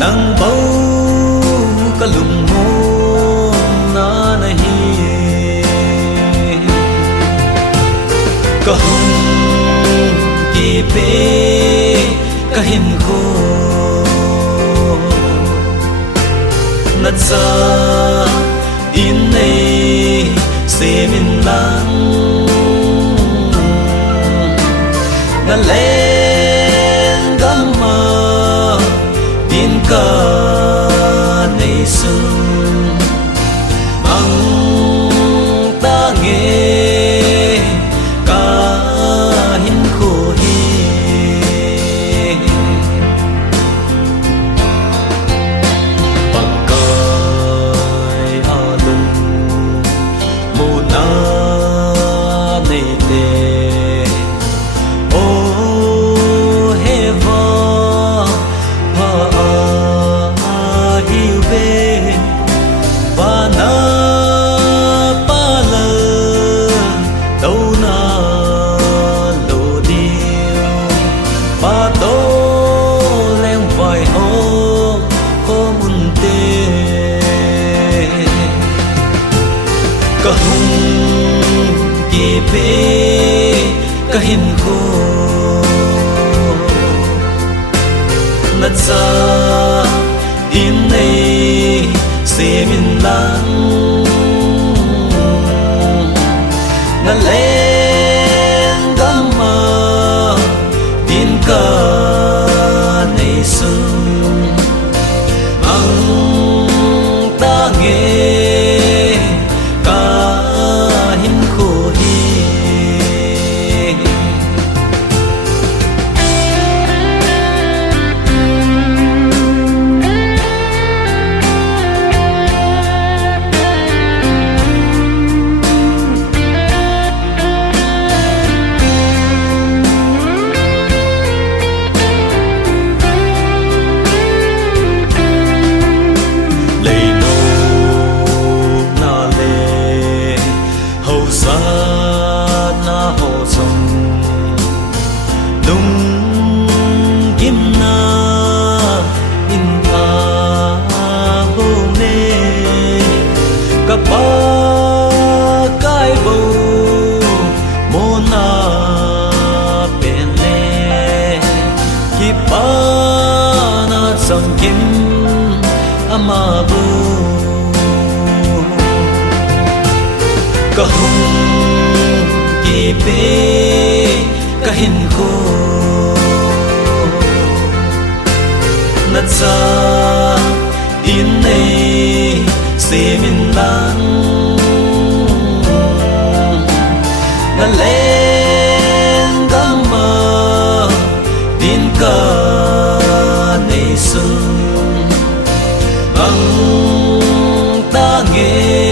nang bau kalum mo na nahi kahum ki pe kahin ko na cha din nei se min lang na len gamma din ka nei sun mang ta nghe ka hin ko hi pakai alung mu na nei te kahum ki pe kahin ko na cha din nei se min lang na len gamma din ka nei sun mang ta nghe pa kai bo mo na pen le ki pa na sam kim ama bu kahum ki pe kahin ko na cha din nei se min lang na len gamma din ka nei sun mang ta nghe